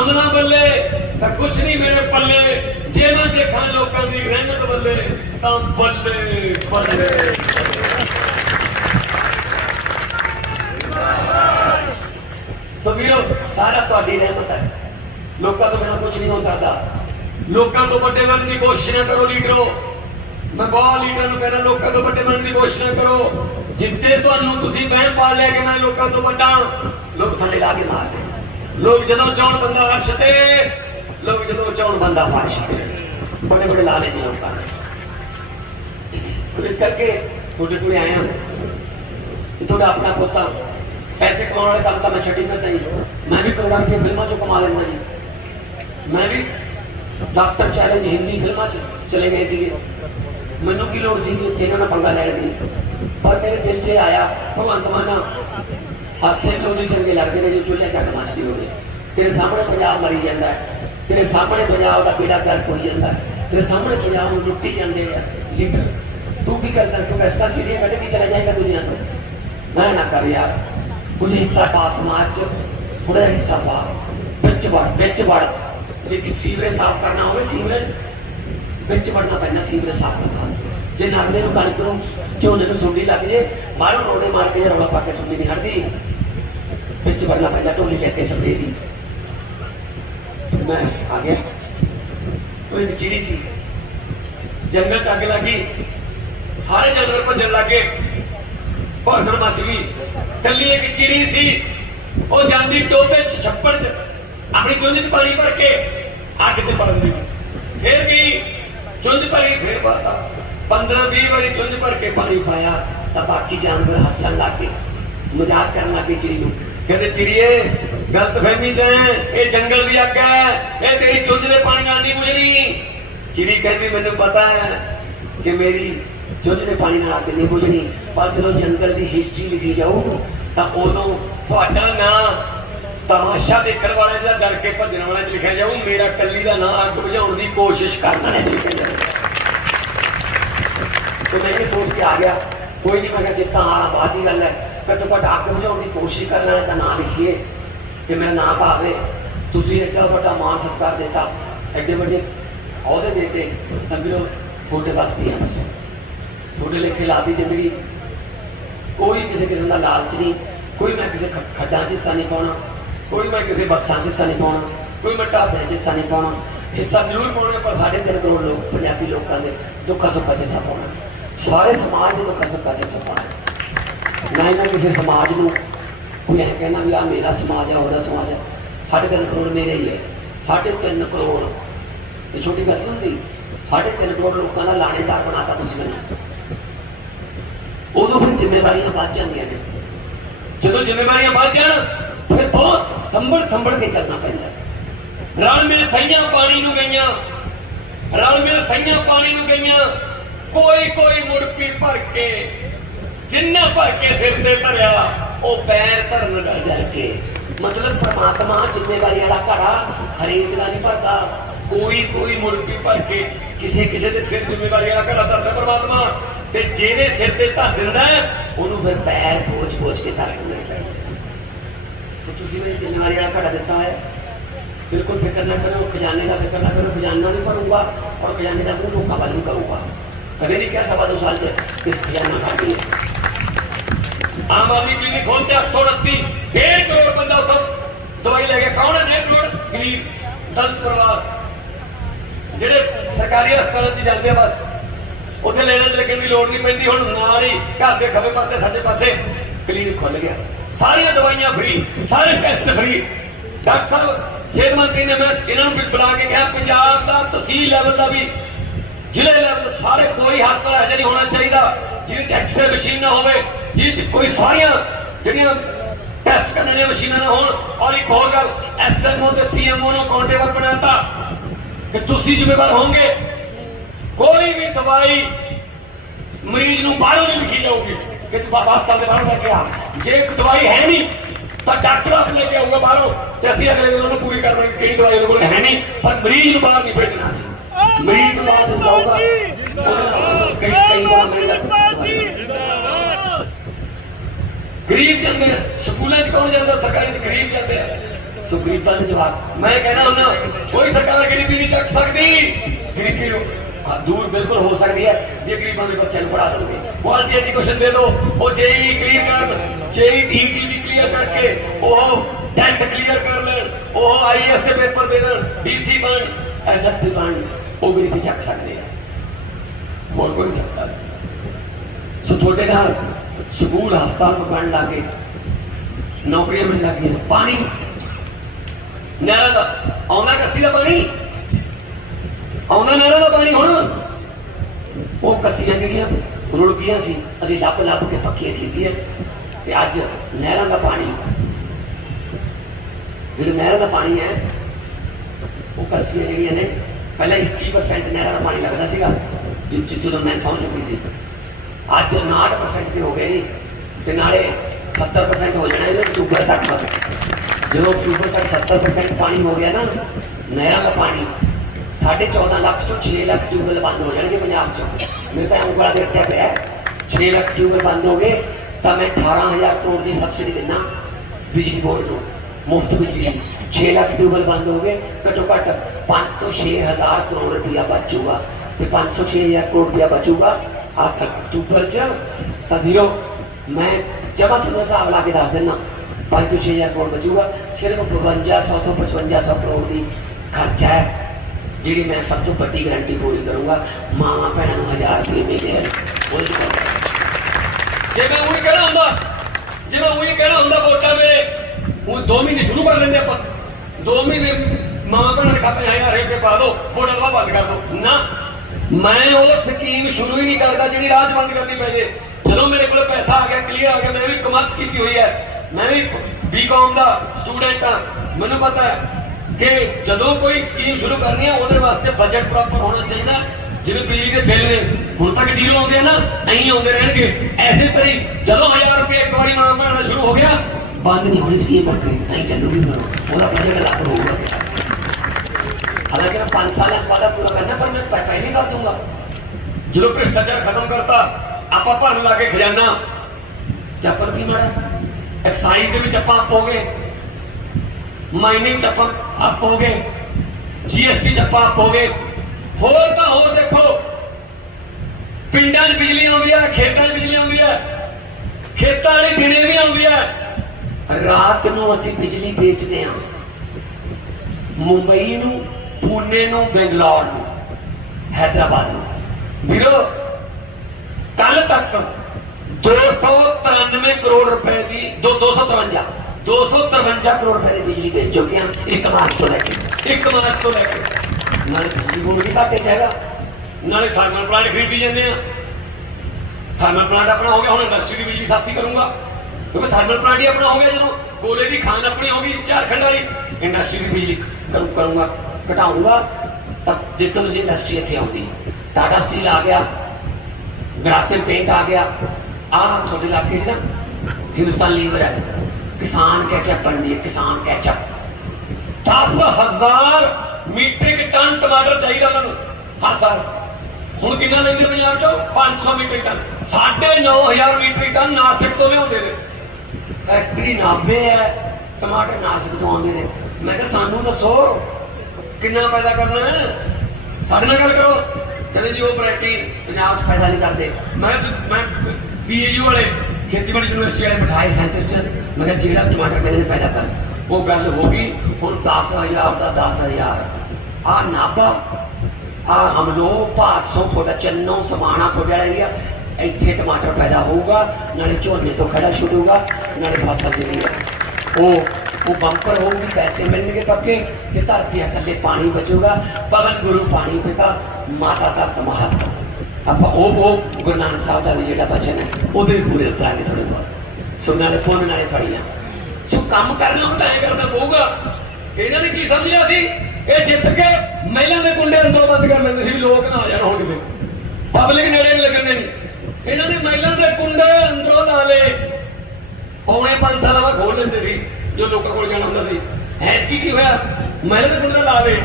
ਹਮਲਾ ਬੱਲੇ ਤਾਂ ਕੁਛ ਨਹੀਂ ਮੇਰੇ ਪੱਲੇ। ਜੇ ਮੈਂ ਦੇਖਾਂ ਲੋਕਾਂ ਦੀ ਰਹਿਮਤ ਬੱਲੇ, ਤਾਂ ਬੱਲੇ ਬੱਲੇ। ਸੋ ਵੀਰੋ, ਸਾਰਾ ਤੁਹਾਡੀ ਰਹਿਮਤ ਹੈ। ਲੋਕਾਂ ਤੋਂ ਬਿਨਾਂ ਕੁਝ ਨਹੀਂ ਹੋ ਸਕਦਾ। ਲੋਕਾਂ ਤੋਂ ਵੱਡੇ ਬਣਨ ਦੀ ਕੋਸ਼ਿਸ਼ ਨਾ ਕਰੋ ਲੀਡਰੋ। ਮੈਂ ਬਹੁਤ ਲੀਡਰਾਂ ਨੂੰ ਕਹਿੰਦਾ ਲੋਕਾਂ ਤੋਂ ਵੱਡੇ ਬਣਨ ਦੀ ਕੋਸ਼ਿਸ਼ ਨਾ ਕਰੋ। ਜਿੱਤੇ ਤੁਹਾਨੂੰ ਤੁਸੀਂ ਬਹਿਣ ਪਾ ਲਿਆ ਕਿ ਮੈਂ ਲੋਕਾਂ ਤੋਂ ਵੱਡਾ ਲੋਕ ਥੱਲੇ ਲਾ ਕੇ ਮਾਰਦੇ ਲੋਕ ਜਦੋਂ ਚਾਹਣ ਬੰਦਾ ਅਰਸ਼ ਤੇ, ਲੋਕ ਜਦੋਂ ਚਾਹਣ ਬੰਦਾ ਫਰਸ਼ ਬੜੇ ਬੜੇ ਲਾਲੇ ਜੀ ਲੋਕਾਂ ਨੇ ਸੋ ਇਸ ਕਰਕੇ ਤੁਹਾਡੇ ਕੋਲ ਆਇਆ ਇਹ ਤੁਹਾਡਾ ਆਪਣਾ ਪੋਤਾ ਪੈਸੇ ਕਮਾਉਣ ਵਾਲੇ ਕੰਮ ਤਾਂ ਮੈਂ ਛੱਡੀ ਫਿਰਦਾ ਜੀ। ਮੈਂ ਵੀ ਕਰੋੜਾਂ ਰੁਪਏ ਫਿਲਮਾਂ ਚੋਂ ਕਮਾ ਲੈਂਦਾ ਜੀ। ਮੈਂ ਵੀ ਡਾਕਟਰ ਚੈਲੰਜ ਹਿੰਦੀ ਫਿਲਮਾਂ 'ਚ ਚਲੇ ਗਏ ਸੀਗੇ। ਮੈਨੂੰ ਕੀ ਲੋੜ ਸੀ ਇੱਥੇ ਇਹਨਾਂ ਨਾਲ ਪੰਗਾ ਲੈਣ ਦੀ? ਪਰ ਮੇਰੇ ਦਿਲ 'ਚ ਆਇਆ, ਭਗਵੰਤ ਮਾਨਾ ਹਾਸੇ ਵੀ ਉਹਦੇ ਚੰਗੇ ਲੱਗਦੇ ਨੇ, ਜੋ ਚੁੱਲ੍ਹੇ ਚੱਕ ਮੱਚਦੀ ਹੋਵੇ ਤੇਰੇ ਸਾਹਮਣੇ ਪੰਜਾਬ ਮਰੀ ਜਾਂਦਾ ਤੇਰੇ ਸਾਹਮਣੇ ਪੰਜਾਬ ਦਾ ਬੇੜਾ ਗਰਕ ਹੋਈ ਜਾਂਦਾ ਹੈ। ਤੇਰੇ ਸਾਹਮਣੇ ਪੰਜਾਬ ਨੂੰ ਲੁੱਟੀ ਜਾਂਦੇ ਆ, ਲੀਡਰ। ਤੂੰ ਕੀ ਕਰਦਾ? ਤੂੰ ਵੈਸਟਾ ਸਿਟੀ ਕੱਢ ਕੇ ਚਲਾ ਜਾਏਗਾ ਦੁਨੀਆ ਤੋਂ? ਮੈਂ ਨਾ ਕਰ ਯਾਰ। ਕੁਝ ਹਿੱਸਾ ਪਾ ਸਮਾਜ ਚ ਥੋੜਾ ਹਿੱਸਾ ਪਾ। ਵਿੱਚ ਵੜ ਵਿੱਚ ਵੜ। ਜੇ ਕਿ ਸੀਵਰੇਜ ਸਾਫ਼ ਕਰਨਾ ਹੋਵੇ, ਸੀਵਰੇਜ, ਵਿੱਚ ਵੜਨਾ ਪੈਂਦਾ, ਸੀਵਰੇਜ ਸਾਫ਼ ਕਰਨਾ। ਜੇ ਨਰਮੇ ਨੂੰ ਕਣਕ ਨੂੰ, ਝੋਨੇ ਨੂੰ ਸੁੰਡੀ ਲੱਗ ਜੇ, ਬਾਹਰੋਂ ਰੋੜੇ ਮਾਰ ਕੇ ਰੌਲਾ ਪਾ ਕੇ ਸੁੰਡੀ ਨਹੀਂ ਹਟਦੀ। ਵਿੱਚ ਵੜਨਾ ਪੈਂਦਾ ਢੋਲੀ ਲੈ ਕੇ ਸਪਰੇ ਦੀ ਫਿਰ ਮੈਂ ਆ ਗਿਆ ਉਹ ਇੱਕ ਚਿੜੀ ਸੀ ਜੰਗਲ ਚ ਅੱਗ ਲੱਗੀ ਸਾਰੇ ਜਾਨਵਰ ਭੱਜਣ ਲੱਗੇ ਭਗਦੜ ਮਚ ਗਈ ਕੱਲੀ ਇੱਕ ਚਿੜੀ ਸੀ ਉਹ ਜਾਂਦੀ ਟੋਬੇ ਚ ਛੱਪੜ ਚ ਆਪਣੀ ਚੁੰਝ ਚ ਪਾਣੀ ਭਰ ਕੇ ਅੱਗ ਤੇ ਪਾ ਦਿੰਦੀ ਸੀ ਫਿਰ ਗਈ ਚੁੰਝ ਭਰੀ ਫਿਰ ਪਾਤਾ 15 20 ਵਾਰੀ ਚੁੰਝ ਭਰ ਕੇ ਪਾਣੀ ਪਾਇਆ ਤਾਂ ਬਾਕੀ ਜਾਨਵਰ ਹੱਸਣ ਲੱਗ ਗਏ ਮਜ਼ਾਕ ਕਰਨ ਲੱਗੇ ਚਿੜੀ ਨੂੰ ਕਹਿੰਦੇ, ਚਿੜੀਏ, ਗਲਤ ਫਹਿਮੀ ਚ ਇਹ ਜੰਗਲ ਦੀ ਅੱਗ ਹੈ ਇਹ ਤੇਰੀ ਚੁੰਝ ਦੇ ਪਾਣੀ ਨਾਲ ਨਹੀਂ ਬੁਝਣੀ। ਚਿੜੀ ਕਹਿੰਦੀ, ਮੈਨੂੰ ਪਤਾ ਹੈ ਕਿ ਮੇਰੀ ਚੁੱਲ੍ਹ ਦੇ ਪਾਣੀ ਨਾਲ ਅੱਗ ਨਹੀਂ ਬੁਝਣੀ, ਪਰ ਜਦੋਂ ਜੰਗਲ ਦੀ ਹਿਸਟਰੀ ਲਿਖੀ ਜਾਊ, ਤਾਂ ਉਦੋਂ ਤੁਹਾਡਾ ਨਾਂ ਤਮਾਸ਼ਾ ਦੇਖਣ ਵਾਲੇ ਜਿਹੜਾ ਡਰ ਕੇ ਭੱਜਣ ਵਾਲੇ ਚ ਲਿਖਿਆ ਜਾਊ। ਮੇਰਾ ਕੱਲੀ ਦਾ ਨਾਂ ਅੱਗ ਬੁਝਾਉਣ ਦੀ ਕੋਸ਼ਿਸ਼ ਕਰਨ ਵਾਲੇ ਚ ਲਿਖਿਆ ਜਾਊ। ਤੇ ਮੈਂ ਇਹ ਸੋਚ ਕੇ ਆ ਗਿਆ। ਕੋਈ ਨਹੀਂ ਮੈਂ ਕਿਹਾ ਜਿੱਤਾਂ ਹਾਰਾਂ ਬਾਅਦ ਦੀ ਗੱਲ ਹੈ ਘੱਟੋ ਘੱਟ ਅੱਗ ਬੁਝਾਉਣ ਦੀ ਕੋਸ਼ਿਸ਼ ਕਰਨ ਵਾਲੇ ਦਾ ਨਾਂ ਲਿਖੀਏ। ਕਿ ਮੇਰਾ ਨਾਂ ਤਾਂ ਆਵੇ ਤੁਸੀਂ ਐਡਾ ਵੱਡਾ ਮਾਨ ਸਤਿਕਾਰ ਦਿੱਤਾ, ਐਡੇ ਵੱਡੇ ਅਹੁਦੇ ਦਿੱਤੇ, ਤਾਂ ਵੀਰੋ ਤੁਹਾਡੇ ਵਾਸਤੇ ਆ ਬਸ। ਤੁਹਾਡੇ ਲੇਖੇ ਲਾਤੀ ਜ਼ਿੰਦਗੀ ਕੋਈ ਕਿਸੇ ਕਿਸਮ ਦਾ ਲਾਲਚ ਨਹੀਂ। ਕੋਈ ਮੈਂ ਕਿਸੇ ਖੱਡਾਂ 'ਚ ਹਿੱਸਾ ਨਹੀਂ ਪਾਉਣਾ, ਕੋਈ ਮੈਂ ਕਿਸੇ ਬੱਸਾਂ 'ਚ ਹਿੱਸਾ ਨਹੀਂ ਪਾਉਣਾ, ਕੋਈ ਮੈਂ ਢਾਬਿਆਂ 'ਚ ਹਿੱਸਾ ਨਹੀਂ ਪਾਉਣਾ। ਹਿੱਸਾ ਜ਼ਰੂਰ ਪਾਉਣਾ ਪਰ ਸਾਡੇ ਤਿੰਨ ਕਰੋੜ ਲੋਕ, ਪੰਜਾਬੀ ਲੋਕਾਂ ਦੇ ਦੁੱਖਾਂ ਸੁੱਖਾਂ 'ਚ ਹਿੱਸਾ ਪਾਉਣਾ। ਸਾਰੇ ਸਮਾਜ ਦੇ ਦੁੱਖਾਂ ਸੁੱਖਾਂ 'ਚ ਹਿੱਸਾ ਪਾਉਣਾ। ਨਾ ਇਹਨਾਂ ਕਿਸੇ ਸਮਾਜ ਨੂੰ ਕੋਈ ਇਹ ਕਹਿਣਾ ਵੀ ਆ ਮੇਰਾ ਸਮਾਜ ਹੈ ਉਹਦਾ ਸਮਾਜ ਹੈ ਸਾਡੇ ਤਿੰਨ ਕਰੋੜ ਮੇਰੇ ਹੀ ਹੈ ਸਾਢੇ ਤਿੰਨ ਕਰੋੜ। ਇਹ ਛੋਟੀ ਗੱਲ ਨਹੀਂ ਹੁੰਦੀ? ਸਾਢੇ ਤਿੰਨ ਕਰੋੜ ਲੋਕਾਂ ਦਾ ਲਾਣੇਦਾਰ ਬਣਾਤਾ ਤੁਸੀਂ ਮੈਨੂੰ। ਉਦੋਂ ਫਿਰ ਜ਼ਿੰਮੇਵਾਰੀਆਂ ਵੱਧ ਜਾਂਦੀਆਂ ਨੇ। ਜਦੋਂ ਜ਼ਿੰਮੇਵਾਰੀਆਂ ਵੱਧ ਜਾਣ, ਫਿਰ ਬਹੁਤ ਸੰਭਲ ਸੰਭਲ ਕੇ ਚੱਲਣਾ ਪੈਂਦਾ ਰਲ ਮਿਲ ਸਈਆਂ ਪਾਣੀ ਨੂੰ ਗਈਆਂ। ਰਲ ਮਿਲ ਸਈਆਂ ਪਾਣੀ ਨੂੰ ਗਈਆਂ। ਕੋਈ ਕੋਈ ਮੁੜ ਮੁੜਪੀ ਭਰ ਕੇ ਜਿੰਨਾ ਭਰ ਕੇ ਸਿਰ ਤੇ ਧਰਿਆ, ਉਹ ਪੈਰ ਧਰਨ ਦਾ ਡਰ ਕੇ ਮਤਲਬ ਪ੍ਰਮਾਤਮਾ ਜ਼ਿੰਮੇਵਾਰੀ ਵਾਲਾ ਘੜਾ ਹਰੇਕ ਦਾ ਨਹੀਂ ਭਰਦਾ। ਕੋਈ ਕੋਈ ਮੁੜਪੀ ਭਰ ਕੇ ਕਿਸੇ ਕਿਸੇ ਦੇ ਸਿਰ ਜ਼ਿੰਮੇਵਾਰੀ ਵਾਲਾ ਘੜਾ ਧਰਦਾ ਪ੍ਰਮਾਤਮਾ। ਤੇ ਜਿਹਦੇ ਸਿਰ ਤੇ ਧਰ ਦਿੰਦਾ ਉਹਨੂੰ ਫਿਰ ਪੈਰ ਪੋਚ ਪੋਚ ਕੇ ਧਰ ਦਿੰਦਾ ਸੋ ਤੁਸੀਂ ਮੈਨੂੰ ਜ਼ਿੰਮੇਵਾਰੀ ਵਾਲਾ ਘੜਾ ਦਿੱਤਾ ਹੋਇਆ ਬਿਲਕੁਲ ਫਿਕਰ ਨਾ ਕਰੋ, ਖਜ਼ਾਨੇ ਦਾ ਫਿਕਰ ਨਾ ਕਰੋ। ਖਜ਼ਾਨਾ ਨਹੀਂ ਭਰੂਗਾ ਔਰ ਖਜ਼ਾਨੇ ਦਾ ਮੂੰਹ ਲੋਕਾਂ ਵੱਲ ਨੂੰ ਕਰੂੰਗਾ। ਕਦੇ ਨਹੀਂ ਕਿਹਾ ਸਵਾ ਦੋ ਸਾਲ ਚ ਇਸ ਖਜ਼ਾਨਾ ਖਾਲੀ ਹੈ। ਆਮ ਆਦਮੀ ਕਲੀਨਿਕ ਖੋਲਤੇ 829 ਡੇਢ ਕਰੋੜ ਬੰਦਾ ਉੱਥੋਂ ਦਵਾਈ ਲੈ ਕੇ ਕੌਣ ਹੈ ਡੇਢ ਕਰੋੜ? ਗਰੀਬ, ਦਲਿਤ ਪਰਿਵਾਰ। ਜਿਹੜੇ ਸਰਕਾਰੀ ਹਸਪਤਾਲਾਂ 'ਚ ਜਾਂਦੇ ਆ ਬਸ, ਉੱਥੇ ਲੈਣ ਚ ਲੱਗਣ ਦੀ ਲੋੜ ਨਹੀਂ ਪੈਂਦੀ। ਹੁਣ ਨਾਲ ਹੀ ਘਰ ਦੇ ਖੱਬੇ ਪਾਸੇ, ਸਾਡੇ ਪਾਸੇ ਕਲੀਨਿਕ ਖੁੱਲ ਗਿਆ। ਸਾਰੀਆਂ ਦਵਾਈਆਂ ਫ੍ਰੀ ਸਾਰੇ ਟੈਸਟ ਫ੍ਰੀ ਡਾਕਟਰ ਸਾਹਿਬ ਸਿਹਤ ਮੰਤਰੀ ਨੇ ਮੈਂ ਇਹਨਾਂ ਨੂੰ ਬੁਲਾ ਕੇ ਕਿਹਾ, ਪੰਜਾਬ ਦਾ ਤਹਿਸੀਲ ਲੈਵਲ ਦਾ ਵੀ, ਜ਼ਿਲ੍ਹੇ ਲੈਵਲ ਦਾ ਸਾਰੇ ਕੋਈ ਹਸਪਤਾਲ ਅਜੇ ਨਹੀਂ ਹੋਣਾ ਚਾਹੀਦਾ। ਜਿਹਦੇ ਚ ਐਕਸਰੇ ਮਸ਼ੀਨ ਨਾ ਹੋਵੇ, ਜਿਹਦੇ ਚ ਕੋਈ ਸਾਰੀਆਂ ਜਿਹੜੀਆਂ ਟੈਸਟ ਕਰਨ ਵਾਲੀਆਂ ਮਸ਼ੀਨਾਂ ਨਾ ਹੋਣ, ਔਰ ਇੱਕ ਹੋਰ ਗੱਲ ਐਸਐਮਓ ਤੇ ਸੀਐਮਓ ਨੂੰ ਅਕਾਊਂਟੇਬਲ ਬਣਾਤਾ, ਕਿ ਤੁਸੀਂ ਜ਼ਿੰਮੇਵਾਰ ਹੋਵੋਗੇ। ਕੋਈ ਵੀ ਦਵਾਈ ਮਰੀਜ਼ ਨੂੰ ਬਾਹਰੋਂ ਨਹੀਂ ਲਿਖੀ ਜਾਊਗੀ, ਕਿ ਹਸਪਤਾਲ ਦੇ ਬਾਹਰੋਂ ਲੈ ਕੇ ਆ। ਜੇ ਦਵਾਈ ਹੈ ਨਹੀਂ, ਤਾਂ ਡਾਕਟਰ ਆਪ ਲੈ ਕੇ ਆਊਗਾ ਬਾਹਰੋਂ, ਤੇ ਅਸੀਂ ਅਗਲੇ ਦਿਨ ਉਹਨੂੰ ਪੂਰੀ ਕਰ ਦਾਂਗੇ ਕਿਹੜੀ ਦਵਾਈ ਉਹਦੇ ਕੋਲ ਹੈ ਨਹੀਂ, ਪਰ ਮਰੀਜ਼ ਨੂੰ ਬਾਹਰ ਨਹੀਂ ਭੇਜਣਾ ਸੀ ਮਰੀਜ਼ ਨੂੰ ਬਾਹਰ ਚਲ ਜਾਊਗਾ ਉਹਦੇ ਕਈ ਕਈ ਵਾਰ ਗਰੀਬ ਜਾਂਦੇ ਆ ਸਕੂਲਾਂ 'ਚ ਕੌਣ ਜਾਂਦਾ ਸਰਕਾਰੀ 'ਚ ਗਰੀਬ ਜਾਂਦੇ ਆ ਸੋ ਗਰੀਬਾਂ ਦੇ ਜਵਾਬ ਮੈਂ ਕਹਿੰਦਾ ਹੁੰਦਾ ਕੋਈ ਸਰਕਾਰ ਗਰੀਬੀ ਨਹੀਂ ਚੱਕ ਸਕਦੀ ਗਰੀਬੀ ਨੂੰ ਹਾਂ, ਦੂਰ ਬਿਲਕੁਲ ਹੋ ਸਕਦੀ ਹੈ ਜੇ ਗਰੀਬਾਂ ਦੇ ਬੱਚਿਆਂ ਨੂੰ ਪੜਾ ਦੋਗੇ ਕੁਆਲਿਟੀ ਐਜੂਕੇਸ਼ਨ ਦੇ ਦਿਓ ਉਹ ਜੇਈ ਕਲੀਅਰ ਕਰਨ ਜੇਈ ਡੀਟੀਟੀ ਕਲੀਅਰ ਕਰਕੇ ਉਹ ਟੈਂਟ ਕਲੀਅਰ ਕਰ ਲੈਣ ਉਹ ਆਈਐਸ ਦੇ ਪੇਪਰ ਦੇ ਦੇਣ ਡੀਸੀ ਬਣ ਐਸਐਸਪੀ ਬਣ ਉਹ ਵੀ ਨਹੀਂ ਚੱਕ ਸਕਦੇ ਆ। ਹੋਰ ਕੋਈ ਨਹੀਂ ਚੱਕ ਸਕਦਾ। ਸੋ ਤੁਹਾਡੇ ਨਾਲ ਸਕੂਲ ਹਸਪਤਾਲ ਬਣ ਲੱਗੇ ਨੌਕਰੀਆਂ ਮਿਲਣ ਲੱਗੀਆਂ ਪਾਣੀ। ਨਹਿਰਾਂ ਦਾ ਆਉਂਦਾ ਕੱਸੀ ਦਾ ਪਾਣੀ। ਆਉਂਦਾ ਨਹਿਰਾਂ ਦਾ ਪਾਣੀ ਹੁਣ। ਉਹ ਕੱਸੀਆਂ ਜਿਹੜੀਆਂ ਰੁੜ ਗਈਆਂ ਸੀ, ਅਸੀਂ ਲੱਭ ਲੱਭ ਕੇ ਪੱਕੀਆਂ ਕੀਤੀਆਂ। ਤੇ ਅੱਜ ਨਹਿਰਾਂ ਦਾ ਪਾਣੀ। ਜਿਹੜਾ ਨਹਿਰਾਂ ਦਾ ਪਾਣੀ ਹੈ, ਉਹ ਕੱਸੀਆਂ ਜਿਹੜੀਆਂ ਨੇ ਪਹਿਲਾਂ 21% ਨਹਿਰਾਂ ਦਾ ਪਾਣੀ ਲੱਗਦਾ ਸੀਗਾ ਜਦੋਂ ਮੈਂ ਸੌਂ ਚੁੱਕੀ ਸੀ। ਅੱਜ 59% ਤੇ ਹੋ ਗਏ ਜੀ। ਤੇ ਨਾਲੇ 70% ਹੋ ਜਾਣਾ ਇਹਦੇ ਅਕਤੂਬਰ ਤੱਕ ਜਦੋਂ ਅਕਤੂਬਰ ਤੱਕ 70% ਪਾਣੀ ਹੋ ਗਿਆ ਨਾ, ਨਹਿਰਾਂ ਦਾ ਪਾਣੀ 14.5 ਲੱਖ ਚੋਂ 6 ਲੱਖ ਟਿਊਬਵੈਲ ਬੰਦ ਹੋ ਜਾਣਗੇ ਪੰਜਾਬ 'ਚ। ਮੇਰੇ ਤਾਂ ਉਂਗਲਾ ਦੇ ਉੱਤੇ ਪਿਆ 6 ਲੱਖ ਟਿਊਬਵੈਲ ਬੰਦ ਹੋ ਗਏ, ਤਾਂ ਮੈਂ 18000 ਕਰੋੜ ਦੀ ਸਬਸਿਡੀ ਦਿੰਦਾ ਬਿਜਲੀ ਬੋਰਡ ਨੂੰ, ਮੁਫਤ ਬਿਜਲੀ 6 ਲੱਖ ਟਿਊਬਵੈਲ ਬੰਦ ਹੋ ਗਏ ਘੱਟੋ ਘੱਟ 5 ਤੋਂ 6000 ਕਰੋੜ ਰੁਪਇਆ ਬਚੂਗਾ ਤੇ 500 6000 ਕਰੋੜ ਰੁਪਇਆ ਬਚੂਗਾ। ਆਖਰ ਅਕਤੂਬਰ 'ਚ ਤਾਂ ਵੀਰੋ, ਮੈਂ ਜਮਾ ਤੁਹਾਨੂੰ ਹਿਸਾਬ ਲਾ ਕੇ ਦੱਸ ਦਿੰਦਾ 5 ਤੋਂ 6000 ਕਰੋੜ ਬਚੂਗਾ, ਸਿਰਫ 5200 ਤੋਂ 5500 ਕਰੋੜ ਦੀ ਖਰਚਾ ਹੈ, ਜਿਹੜੀ ਮੈਂ ਸਭ ਤੋਂ ਵੱਡੀ ਗਾਰੰਟੀ ਪੂਰੀ ਕਰੂੰਗਾ। ਮਾਵਾਂ ਭੈਣਾਂ ਨੂੰ 1000 ਰੁਪਏ ਮਿਲੇ ਉਹਦੇ ਜੇ ਮੈਂ ਉਹੀ ਕਹਿਣਾ ਹੁੰਦਾ, ਜੇ ਮੈਂ ਉਹੀ ਕਹਿਣਾ ਹੁੰਦਾ ਵੋਟਾਂ ਵੇਲੇ, ਉਹ 2 ਮਹੀਨੇ ਸ਼ੁਰੂ ਕਰ ਲੈਂਦੇ ਆਪਾਂ। 2 ਮਹੀਨੇ ਮਾਂ ਭੈਣਾਂ ਦੇ ਖਾਤੇ 1000 ਰੁਪਏ ਪਾ ਦਿਓ ਵੋਟਾਂ ਤੋਂ ਬੰਦ ਕਰ ਦਿਓ ਨਾ, ਮੈਂ ਉਹ ਸਕੀਮ ਸ਼ੁਰੂ ਹੀ ਨਹੀਂ ਕਰਦਾ ਜਿਹੜੀ ਰਾਜ ਬੰਦ ਕਰਨੀ ਪੈ ਜੇ। ਜਦੋਂ ਮੇਰੇ ਕੋਲ ਪੈਸਾ ਆ ਗਿਆ ਕਲੀਅਰ ਆ ਗਿਆ, ਮੈਂ ਵੀ ਕਮਰਸ ਕੀਤੀ ਹੋਈ ਹੈ। ਮੈਂ ਵੀ ਬੀਕਾਮ ਦਾ ਸਟੂਡੈਂਟ ਆ ਮੈਨੂੰ ਪਤਾ ਹੈ ਕਿ ਜਦੋਂ ਕੋਈ ਸਕੀਮ ਸ਼ੁਰੂ ਕਰਨੀ ਹੈ, ਉਹਦੇ ਵਾਸਤੇ ਬਜਟ ਪ੍ਰੋਪਰ ਹੋਣਾ ਚਾਹੀਦਾ ਜਿਵੇਂ ਬਿਜਲੀ ਦੇ ਬਿੱਲ ਨੇ, ਹੁਣ ਤੱਕ ਜ਼ੀਰੋ ਆਉਂਦੇ ਆ ਨਾ, ਐਂ ਆਉਂਦੇ ਰਹਿਣਗੇ। ਐਸੇ ਤਰ੍ਹਾਂ ਜਦੋਂ 1000 ਰੁਪਏ ਇੱਕ ਵਾਰੀ ਮਾਂ ਭੈਣਾਂ ਦਾ ਸ਼ੁਰੂ ਹੋ ਗਿਆ ਬੰਦ ਨਹੀਂ ਹੋਣੀ ਸਕੀਮ ਮੁੜ ਕੇ ਐਂ ਚੱਲੂਗੀ ਫਿਰ ਉਹਦਾ ਬਜਟ ਲੱਗ ਹੋਊਗਾ ਹਾਲਾਂਕਿ ਮੈਂ 5 ਸਾਲਾਂ ਚ ਵਾਦਾ ਪੂਰਾ ਕਰਨਾ, ਪਰ ਮੈਂ ਪ- ਪਹਿਲੇ ਕਰ ਦੂੰਗਾ ਜਦੋਂ ਭ੍ਰਿਸ਼ਟਾਚਾਰ ਖਤਮ ਕਰਤਾ, ਆਪਾਂ ਭਰਨ ਕੇ ਖਜ਼ਾਨਾ। ਤੇ ਆਪਾਂ ਨੂੰ ਕੀ ਮਾੜਾ ਐਕਸਾਈਜ਼ ਦੇ ਵਿੱਚ ਆਪਾਂ ਆਪ ਹੋ ਗਏ ਮਾਈਨਿੰਗ ਚ ਆਪਾਂ ਆਪ ਹੋ ਗਏ ਜੀਐਸਟੀ ਚ ਆਪਾਂ ਆਪ ਹੋ ਗਏ ਹੋਰ ਤਾਂ ਹੋਰ ਦੇਖੋ। ਪਿੰਡਾਂ 'ਚ ਬਿਜਲੀ ਆਉਂਦੀ ਹੈ, ਖੇਤਾਂ 'ਚ ਬਿਜਲੀ ਆਉਂਦੀ ਹੈ। ਖੇਤਾਂ ਵਾਲੇ ਦਿਨੇ ਵੀ ਆਉਂਦੀ ਹੈ। ਰਾਤ ਨੂੰ ਅਸੀਂ ਬਿਜਲੀ ਵੇਚਦੇ ਹਾਂ। ਮੁੰਬਈ ਨੂੰ ਪੂਨੇ ਨੂੰ, ਬੰਗਲੌਰ ਨੂੰ, ਹੈਦਰਾਬਾਦ ਨੂੰ। ਵੀਰੋ, ਕੱਲ ਤੱਕ 293 ਕਰੋੜ ਰੁਪਏ ਦੀ, ਦੋ 253 253 ਕਰੋੜ ਰੁਪਏ ਦੀ ਬਿਜਲੀ ਵੇਚ ਚੁੱਕੇ ਹਾਂ, ਇੱਕ ਮਾਰਚ ਤੋਂ ਲੈ ਕੇ। ਇੱਕ ਮਾਰਚ ਤੋਂ ਲੈ ਕੇ। ਨਾਲੇ ਬਿਜਲੀ ਬੋਰਡ ਵੀ ਘਾਟੇ ਚ ਹੈਗਾ। ਨਾਲੇ ਥਰਮਲ ਪਲਾਂਟ ਖਰੀਦੀ ਜਾਂਦੇ ਆ ਥਰਮਲ ਪਲਾਂਟ ਆਪਣਾ ਹੋ ਗਿਆ, ਹੁਣ ਇੰਡਸਟਰੀ ਦੀ ਬਿਜਲੀ ਸਸਤੀ ਕਰੂੰਗਾ। ਕਿਉਂਕਿ ਥਰਮਲ ਪਲਾਂਟ ਹੀ ਆਪਣਾ ਹੋ ਗਿਆ, ਜਦੋਂ ਕੋਲੇ ਦੀ ਖਾਨ ਆਪਣੀ ਹੋ ਗਈ, ਝਾਰਖੰਡ ਵਾਲੀ। ਇੰਡਸਟਰੀ ਦੀ ਬਿਜਲੀ ਕਰੂ, ਕਰੂੰਗਾ, ਘਟਾਉਂਗਾ। ਤਾਂ ਦੇਖੋ ਤੁਸੀਂ ਇੰਡਸਟਰੀ ਇੱਥੇ ਆਉਂਦੀ। ਟਾਟਾ ਸਟੀਲ ਆ ਗਿਆ ਗਰਾਸਿਮ ਪੇਂਟ ਆ ਗਿਆ। ਆ ਤੁਹਾਡੇ ਇਲਾਕੇ 'ਚ ਨਾ ਹਿੰਦੁਸਤਾਨ ਲੀਵਰ ਹੈ। ਕਿਸਾਨ ਕੈਚਅਪ ਬਣਦੀ ਹੈ, ਕਿਸਾਨ ਕੈਚਅਪ 10000 ਮੀਟ੍ਰਿਕ ਟਨ ਟਮਾਟਰ ਚਾਹੀਦਾ ਉਹਨਾਂ ਨੂੰ ਹਰ ਸਾਲ। ਹੁਣ ਕਿੰਨਾ ਲੈਂਦੇ ਪੰਜਾਬ ਚੋਂ? 500 metric ton. 9500 metric ton Nashik ਤੋਂ ਲਿਆਉਂਦੇ ਨੇ। ਫੈਕਟਰੀ ਨਾਭੇ ਹੈ ਟਮਾਟਰ ਨਾਸਿਕ ਤੋਂ ਆਉਂਦੇ ਨੇ। ਮੈਂ ਕਿਹਾ, ਸਾਨੂੰ ਦੱਸੋ, ਕਿੰਨਾ ਪੈਦਾ ਕਰਨਾ ਹੈ ਸਾਡੇ ਨਾਲ ਗੱਲ ਕਰੋ। ਕਹਿੰਦੇ ਜੀ, ਉਹ ਵੈਰਾਈਟੀ ਪੰਜਾਬ 'ਚ ਪੈਦਾ ਨਹੀਂ ਕਰਦੇ। ਮੈਂ ਮੈਂ ਪੀਏਯੂ ਵਾਲੇ, ਖੇਤੀਬਾੜੀ ਯੂਨੀਵਰਸਿਟੀ ਵਾਲੇ ਬਿਠਾਏ ਸਾਇੰਟਿਸਟ ਮੈਂ ਕਿਹਾ, ਜਿਹੜਾ ਟਮਾਟਰ ਕਹਿੰਦੇ ਨੇ ਪੈਦਾ ਕਰ। ਉਹ ਗੱਲ ਹੋ ਗਈ, ਹੁਣ 10000 ਦਾ 10000 ਆ ਨਾਭਾ ਆ ਹਮਲੋ ਭਾਦਸੋਂ ਤੁਹਾਡਾ ਚੰਨੋ ਸਮਾਣਾ ਤੁਹਾਡਾ ਜਿਹੜਾ ਏਰੀਆ ਇੱਥੇ ਟਮਾਟਰ ਪੈਦਾ ਹੋਊਗਾ, ਨਾਲੇ ਝੋਨੇ ਤੋਂ ਖੜਾ ਛੁੱਟੂਗਾ ਨਾਲੇ ਫਸਲ ਜਿਹੜੀ ਹੈ ਉਹ ਉਹ ਬੰਪਰ ਹੋਊਗੀ, ਪੈਸੇ ਮਿਲਣਗੇ ਪੱਕੇ ਤੇ ਧਰਤੀ ਥੱਲੇ ਪਾਣੀ ਬਚੂਗਾ। ਪਵਨ ਗੁਰੂ ਪਾਣੀ ਪਿਤਾ, ਮਾਤਾ ਧਰਤ ਮਹਤ। ਆਪਾਂ ਉਹ ਉਹ ਗੁਰੂ ਨਾਨਕ ਸਾਹਿਬ ਦਾ ਵੀ ਜਿਹੜਾ ਬਚਨ ਹੈ, ਉਹਦੇ ਵੀ ਪੂਰੇ ਉਤਰਾਂਗੇ ਥੋੜੇ ਬਹੁਤ। ਸੋ ਨਾਲੇ ਪੁੰਨ, ਨਾਲੇ ਫੜੀਆਂ ਸੋ ਕੰਮ ਕਰਨਾ ਉਹ ਤਾਂ ਐਂ ਕਰਨਾ ਪਊਗਾ। ਇਹਨਾਂ ਨੇ ਕੀ ਸਮਝਿਆ ਸੀ? ਇਹ ਜਿੱਤ ਕੇ ਮਹਿਲਾਂ ਦੇ ਕੁੰਡੇ ਅੰਦਰੋਂ ਬੰਦ ਕਰ ਲੈਂਦੇ ਸੀ ਵੀ ਲੋਕ ਨਾ ਆ ਜਾਣ ਹੁਣ ਕਿਤੇ। ਪਬਲਿਕ ਨੇੜੇ ਨਹੀਂ ਲੱਗਣ ਦੇਣੀ। ਇਹਨਾਂ ਨੇ ਮਹਿਲਾਂ ਦੇ ਕੁੰਡੇ ਅੰਦਰੋਂ ਲਾ ਲਏ। ਪੌਣੇ 5 ਸਾਲਾਂ ਬਾਅਦ ਖੋਲ ਲੈਂਦੇ ਸੀ, ਜੋ ਲੋਕਾਂ ਕੋਲ ਜਾਣਾ ਹੁੰਦਾ ਸੀ। ਐਤ ਕੀ ਕੀ ਹੋਇਆ? ਮਹਿਲਾਂ ਦੇ ਕੁੰਡੇ ਲਾ ਲਏ।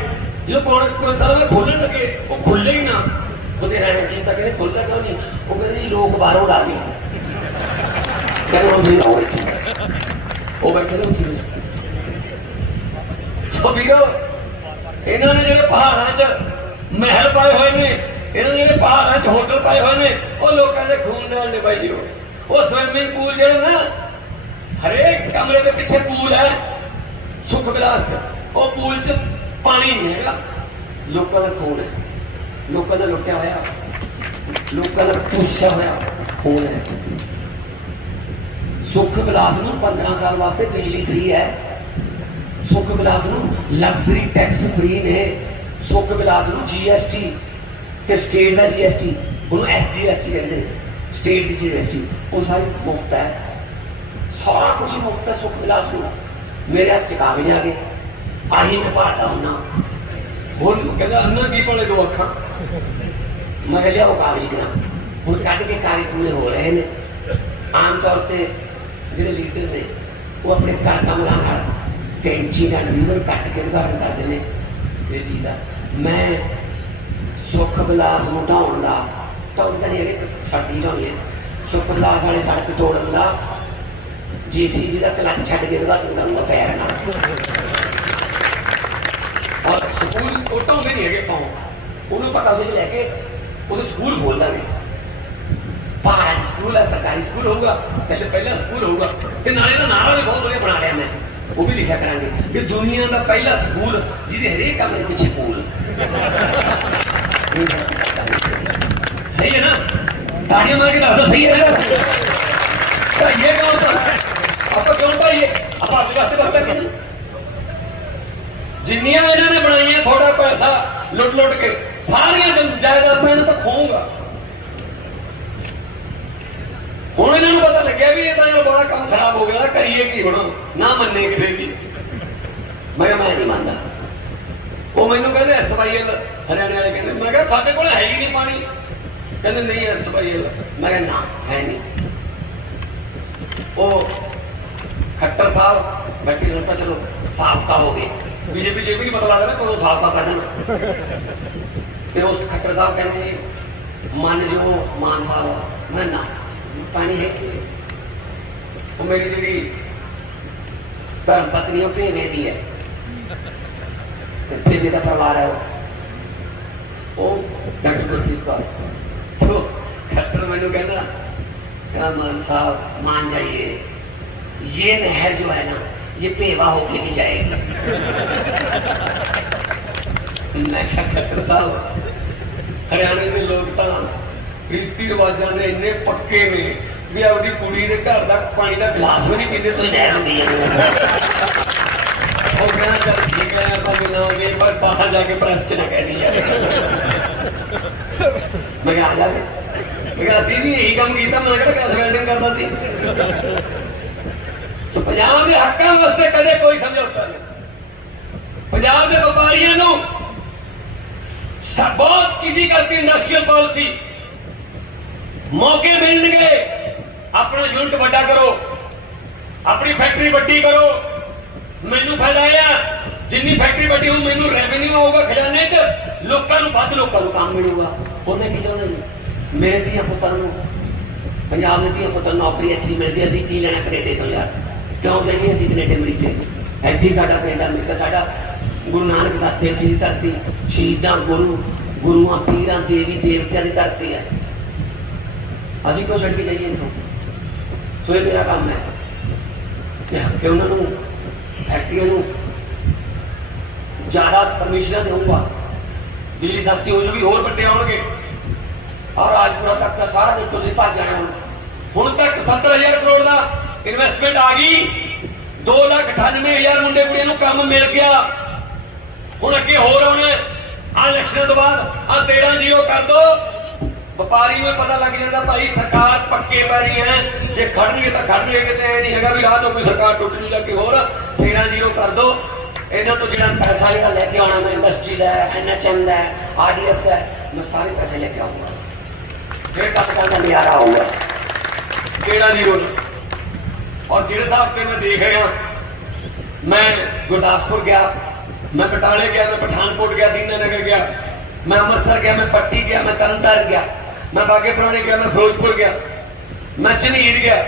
ਜਦੋਂ ਪੌਣੇ 5 ਸਾਲਾਂ ਬਾਅਦ ਖੋਲਣ ਲੱਗੇ, ਉਹ ਖੁੱਲੇ ਹੀ ਨਾ। ਉਹਦੇ ਰਹਿਣ ਕੀ ਤਾਂ ਕਹਿੰਦੇ ਖੁੱਲਦਾ ਕਿਉਂ ਨਹੀਂ? ਉਹ ਕਹਿੰਦੇ ਜੀ, ਲੋਕ ਬਾਹਰੋਂ ਲਾ ਗਏ। ਕਹਿੰਦੇ ਹੁਣ ਤੁਸੀਂ ਰਹੋ ਇੱਥੇ ਬਸ। ਉਹ ਬੈਠੇ ਨੇ ਉੱਥੇ ਬਸ। ਉਹ ਵੀਰੋ, ਇਹਨਾਂ ਨੇ ਜਿਹੜੇ ਪਹਾੜਾਂ 'ਚ ਮਹਿਲ ਪਾਏ ਹੋਏ ਨੇ ਪਹਾੜਾਂ 'ਚ ਹੋਟਲ ਪਾਏ ਹੋਏ ਨੇ, ਉਹ ਲੋਕਾਂ ਦੇ ਖੂਨ ਨਾਲ ਨੇ ਬਾਈ ਉਹ ਉਹ ਸਵਿਮਿੰਗ ਪੂਲ ਜਿਹੜੇ ਨਾ, ਹਰੇਕ ਕਮਰੇ ਦੇ ਪਿੱਛੇ ਪੂਲ ਹੈ, ਸੁੱਖ ਵਿਲਾਸ 'ਚ। ਉਹ ਪੂਲ 'ਚ ਪਾਣੀ ਨਹੀਂ ਹੈਗਾ। ਲੋਕਾਂ ਦਾ ਖੂਨ ਹੈ। ਲੋਕਾਂ ਦਾ ਲੁੱਟਿਆ ਹੋਇਆ। ਲੋਕਾਂ ਦਾ ਚੂਸਿਆ ਹੋਇਆ ਖੂਨ ਹੈ। ਸੁੱਖ ਵਿਲਾਸ ਨੂੰ 15 ਸਾਲ ਵਾਸਤੇ ਬਿਜਲੀ ਫ੍ਰੀ ਹੈ। ਸੁੱਖ ਵਿਲਾਸ ਨੂੰ ਲਗਜ਼ਰੀ ਟੈਕਸ ਫ੍ਰੀ ਨੇ। ਸੁੱਖ ਵਿਲਾਸ ਨੂੰ ਜੀਐਸਟੀ ਤੇ ਸਟੇਟ ਦਾ ਜੀਐਸਟੀ ਉਹਨੂੰ ਐਸਜੀਐਸਟੀ ਕਹਿੰਦੇ ਨੇ। ਸਟੇਟ ਦੀ ਜੀਐਸਟੀ ਉਹ ਸਾਰੀ ਮੁਫਤ ਹੈ। ਸਾਰਾ ਕੁਝ ਹੀ ਮੁਫਤ ਹੈ, ਸੁੱਖ ਵਿਲਾਸ ਨੂੰ ਮੇਰੇ ਹੱਥ ਚ ਕਾਗਜ਼ ਆ ਗਏ। ਆਹੀ ਮੈਂ ਪੜਦਾ ਹੁੰਨਾ। ਹੁਣ ਕਹਿੰਦਾ, ਅੰਨਾ ਕੀ ਪੜੇ ਦੋ ਅੱਖਾਂ? ਮੈਂ ਕਿਹਾ ਉਹ ਕਾਗਜ਼ ਕਰਾਂ ਹੁਣ ਕੱਢ ਕੇ ਕਾਗਜ਼ ਪੂਰੇ ਹੋ ਰਹੇ ਨੇ। ਆਮ ਤੌਰ ਤੇ ਜਿਹੜੇ ਲੀਡਰ ਨੇ, ਉਹ ਆਪਣੇ ਘਰ ਕੰਮ ਨਾਲ ਕੈਂਚੀ ਨਾਲ ਰੀਬਨ ਕੱਟ ਕੇ ਉਦਾਹਰਨ ਕਰਦੇ ਨੇ ਇਸ ਚੀਜ਼ ਦਾ। ਮੈਂ ਸੁੱਖ ਵਿਲਾਸ ਨੂੰ ਢਾਉਣ ਦਾ ਢਾਉਣ ਤਾਂ ਨਹੀਂ ਹੈਗੇ ਸਾਡੀ ਢਾਉਣੀ ਹੈ ਸੁੱਖ ਵਿਲਾਸ ਵਾਲੇ ਸੜਕ ਤੋੜਨ ਦਾ, ਜੀਸੀਬੀ ਦਾ ਕਲੱਚ ਛੱਡ ਕੇ ਉਦਾਹਰਨ ਕਰੂੰਗਾ ਪੈਰ ਨਾਲ। ਔਰ ਸਕੂਲ ਉਹ ਢਾਉਂਦੇ ਨਹੀਂ ਹੈਗੇ ਪਾਉ ਉਹਨੂੰ ਪਤਾ ਉਹਦੇ ਲੈ ਕੇ ਉਹਦੇ ਸਕੂਲ ਖੋਲਦਾ ਵੀ ਪਹਾੜ ਸਕੂਲ ਹੈ, ਸਰਕਾਰੀ ਸਕੂਲ ਹੋਊਗਾ, ਪਹਿਲੇ ਪਹਿਲਾ ਸਕੂਲ ਹੋਊਗਾ। ਤੇ ਨਾਲੇ ਦਾ ਨਾਰਾ ਵੀ ਬਹੁਤ ਵਧੀਆ ਬਣਾ ਲਿਆ ਮੈਂ। ਉਹ ਵੀ ਲਿਖਿਆ ਕਰਾਂਗੇ। ਕਿ ਦੁਨੀਆ ਦਾ ਪਹਿਲਾ ਸਕੂਲ, ਜਿਹਦੇ ਹਰੇਕ ਕਮਰੇ ਪਿੱਛੇ ਪੂਲ। ਸਹੀ ਹੈ ਨਾ? ਤਾੜੀਆਂ ਮਾਰ ਕੇ ਦੱਸ ਦੋ, ਸਹੀ ਹੈ ਨਾ? ਤਾਂ ਇਹ ਆਪਾਂ ਕਿਉਂ ਪਾਈਏ ਆਪਾਂ ਆਪਣੇ ਵਾਸਤੇ ਵਰਤਾ ਕਰੀਏ ਜਿੰਨੀਆਂ ਇਹਨਾਂ ਨੇ ਬਣਾਈਆਂ ਥੋੜਾ ਪੈਸਾ ਲੁੱਟ ਲੁੱਟ ਕੇ, ਸਾਰੀਆਂ ਜਾਇਦਾਦਾਂ ਇਹਨੂੰ ਤਾਂ ਖੋਊਗਾ। ਹੁਣ ਇਹਨਾਂ ਨੂੰ ਪਤਾ ਲੱਗਿਆ ਵੀ ਇਹ ਤਾਂ ਯਾਰ ਬੜਾ ਕੰਮ ਖਰਾਬ ਹੋ ਗਿਆ ਨਾ ਕਰੀਏ ਕੀ ਹੁਣ? ਨਾ ਮੰਨੇ ਕਿਸੇ ਦੀ। ਮੈਂ ਕਿਹਾ ਮੈਂ ਨਹੀਂ ਮੰਨਦਾ। ਉਹ ਮੈਨੂੰ ਕਹਿੰਦੇ ਐਸਵਾਈਐਲ ਹਰਿਆਣੇ ਵਾਲੇ ਮੈਂ ਕਿਹਾ ਸਾਡੇ ਕੋਲ ਹੈ ਹੀ ਨਹੀਂ ਪਾਣੀ। ਕਹਿੰਦੇ ਨਹੀਂ ਐਸਵਾਈਐਲ ਮੈਂ ਕਿਹਾ ਨਾ, ਹੈ ਨਹੀਂ। ਉਹ ਖੱਟਰ ਸਾਹਿਬ ਬੈਠੇ ਹੁਣ ਤਾਂ ਚਲੋ ਸਾਬਕਾ ਹੋ ਗਏ। ਬੀਜੇਪੀ ਜੇ ਵੀ ਨਹੀਂ ਪਤਾ ਲੱਗਦਾ ਨਾ ਕਦੋਂ ਸਾਬਕਾ ਕਰ ਤੇ ਉਸ ਖੱਟਰ ਸਾਹਿਬ ਕਹਿੰਦੇ ਜੀ, ਮੰਨ ਜਿਓ ਮਾਨ ਸਾਹਿਬ ਮੈਂ ਨਾ, ਪਾਣੀ ਹੈ ਉਹ ਮੇਰੀ ਜਿਹੜੀ ਧਰਮ ਪਤਨੀ ਉਹ ਭੇਵੇ ਦੀ ਹੈ। ਤੇ ਭੇਵੇ ਦਾ ਪਰਿਵਾਰ ਹੈ ਉਹ। ਉਹ ਡਾਕਟਰ ਗੁਰਪ੍ਰੀਤ ਕੌਰ ਤੋ ਖੱਟਰ ਮੈਨੂੰ ਕਹਿੰਦਾ ਕਹਿੰਦਾ ਮਾਨ साहब मान जाइए ये नहर जो है ना ये पेवा होके भी जाएगी मैं क्या खट्टर साहब ਹਰਿਆਣੇ ਦੇ ਲੋਕ ਤਾਂ ਰੀਤੀ ਰਿਵਾਜਾਂ ਦੇ ਇੰਨੇ ਪੱਕੇ ਨੇ ਵੀ ਆਪਦੀ ਕੁੜੀ ਦੇ ਘਰ ਦਾ ਪਾਣੀ ਦਾ ਗਲਾਸ ਵੀ ਨਹੀਂ ਪੀਂਦੇ ਤੁਸੀਂ ਨਹਿਰ ਨੂੰ ਦੀ ਜਾਂਦੇ ਉਹ ਕਹਿੰਦਾ ਚੱਲ ਠੀਕ ਨਾ ਹੋਗੇ ਪਰ ਬਾਹਰ ਜਾ ਕੇ ਪ੍ਰੈਸ ਚ ਨਾ ਕਹਿ ਦੀ ਯਾਰ। ਮੈਂ ਕਿਹਾ, ਆ ਜਾਵੇ ਮੈਂ ਕਿਹਾ, ਅਸੀਂ ਵੀ ਇਹੀ ਕੰਮ ਕੀਤਾ, ਮੈਂ ਕਿਹੜਾ ਗੈਸ ਵੈਲਡਿੰਗ ਕਰਦਾ ਸੀ? ਸੋ ਪੰਜਾਬ ਦੇ ਹੱਕਾਂ ਵਾਸਤੇ ਕਦੇ ਕੋਈ ਸਮਝੌਤਾ ਨਹੀਂ। ਪੰਜਾਬ ਦੇ ਵਪਾਰੀਆਂ ਨੂੰ ਬਹੁਤ ਈਜ਼ੀ ਕਰਤੀ ਇੰਡਸਟਰੀਅਲ ਪਾਲਿਸੀ ਮੌਕੇ ਮਿਲਣਗੇ। ਆਪਣਾ ਯੂਨਿਟ ਵੱਡਾ ਕਰੋ। ਆਪਣੀ ਫੈਕਟਰੀ ਵੱਡੀ ਕਰੋ। ਮੈਨੂੰ ਫਾਇਦਾ ਆ। ਜਿੰਨੀ ਫੈਕਟਰੀ ਵੱਡੀ ਹੋ ਮੈਨੂੰ ਰੈਵਨਿਊ ਆਊਗਾ ਖਜ਼ਾਨੇ 'ਚ। ਲੋਕਾਂ ਨੂੰ ਵੱਧ ਲੋਕਾਂ ਨੂੰ ਕੰਮ ਮਿਲੂਗਾ। ਹੋਰ ਮੈਂ ਕੀ ਚਾਹੁੰਦਾ ਜੀ? ਮੇਰੇ ਧੀਆਂ ਪੁੱਤਰ ਨੂੰ, ਪੰਜਾਬ ਦੇ ਧੀਆਂ ਪੁੱਤਰ ਨੂੰ ਨੌਕਰੀ ਇੱਥੇ ਹੀ ਮਿਲ ਜੇ। ਅਸੀਂ ਕੀ ਲੈਣਾ ਕੈਨੇਡਾ ਤੋਂ ਯਾਰ? ਕਿਉਂ ਜਾਈਏ ਅਸੀਂ ਕੈਨੇਡਾ, ਅਮਰੀਕੇ? ਇੱਥੇ ਸਾਡਾ ਕੈਨੇਡਾ, ਅਮਰੀਕਾ ਸਾਡਾ। ਗੁਰੂ ਨਾਨਕ ਦਾ ਦੇਵ ਜੀ ਦੀ ਧਰਤੀ। ਸ਼ਹੀਦਾਂ, ਗੁਰੂ, ਗੁਰੂਆਂ, ਪੀਰਾਂ, ਦੇਵੀ, ਦੇਵਤਿਆਂ ਦੀ ਧਰਤੀ ਹੈ। ਅਸੀਂ ਕਿਉਂ ਛੱਡ ਕੇ ਜਾਈਏ ਇੱਥੋਂ? ਸੋ ਇਹ ਮੇਰਾ ਕੰਮ ਹੈ। ਕਿ ਉਹਨਾਂ ਨੂੰ ਫੈਕਟਰੀਆਂ ਨੂੰ ਜ਼ਿਆਦਾ ਪਰਮਿਸ਼ਨਾਂ ਦੇਊਂਗਾ ਦਿੱਲੀ ਸਸਤੀ ਹੋ ਜੂਗੀ, ਹੋਰ ਵੱਡੇ ਆਉਣਗੇ। ਔਰ ਰਾਜਪੁਰਾ ਤੱਕ ਤਾਂ ਸਾਰਾ ਦੇਖੋ ਤੁਸੀਂ ਭੱਜ ਆਏ ਹੁਣ। ਤੱਕ 70000 ਕਰੋੜ ਦਾ ਇਨਵੈਸਟਮੈਂਟ ਆ ਗਈ। 298000 ਮੁੰਡੇ ਕੁੜੀਆਂ ਨੂੰ ਕੰਮ ਮਿਲ ਗਿਆ। ਹੁਣ ਅੱਗੇ ਹੋਰ ਆਉਣਾ ਆ ਇਲੈਕਸ਼ਨ ਤੋਂ ਬਾਅਦ ਆ 13 ਜ਼ੀਰੋ ਕਰ ਦੋ। ਵਪਾਰੀ ਨੂੰ ਪਤਾ ਲੱਗ ਜਾਂਦਾ ਭਾਈ ਸਰਕਾਰ ਪੱਕੇ ਪੈਰੀ ਹੈ। ਜੇ ਖੜਨਗੇ ਤਾਂ ਖੜਨਗੇ ਕਿਤੇ ਐ ਨਹੀਂ ਹੈਗਾ ਵੀ ਰਾਹ ਤੋਂ ਕੋਈ ਸਰਕਾਰ ਟੁੱਟ ਜੂ ਜਾਂ ਕੋਈ ਹੋਰ। 13 ਜ਼ੀਰੋ ਕਰ ਦੋ। ਇਹਨਾਂ ਤੋਂ ਜਿਹੜਾ ਪੈਸਾ ਜਿਹੜਾ ਲੈ ਕੇ ਆਉਣਾ, ਮੈਂ ਇੰਡਸਟਰੀ ਦਾ ਐਨਐਚਐਮ ਦਾ ਆਰਡੀਐਫ ਦਾ, ਮੈਂ ਸਾਰੇ ਪੈਸੇ ਲੈ ਕੇ ਆਉਂਗਾ। ਫਿਰ ਕੰਮ ਕਰਨ ਦਾ ਨਜ਼ਾਰਾ ਹੋਊਗਾ ਤੇਰਾ ਜ਼ੀਰੋ ਨਹੀਂ ਔਰ ਜਿਹੜੇ ਸਾਹਿਬ ਤੇ ਮੈਂ ਦੇਖ ਰਿਹਾ, ਮੈਂ ਗੁਰਦਾਸਪੁਰ ਗਿਆ, ਮੈਂ ਬਟਾਲੇ ਗਿਆ, ਮੈਂ ਪਠਾਨਕੋਟ ਗਿਆ ਦੀਨਾ ਨਗਰ ਗਿਆ, ਮੈਂ ਅੰਮ੍ਰਿਤਸਰ ਗਿਆ, ਮੈਂ ਪੱਟੀ ਗਿਆ, ਮੈਂ ਤਰਨਤਾਰਨ ਗਿਆ, ਮੈਂ ਬਾਗੇ ਪੁਰਾਣੇ ਗਿਆ, ਮੈਂ ਫਿਰੋਜ਼ਪੁਰ ਗਿਆ, ਮੈਂ ਝਨੀਰ ਗਿਆ,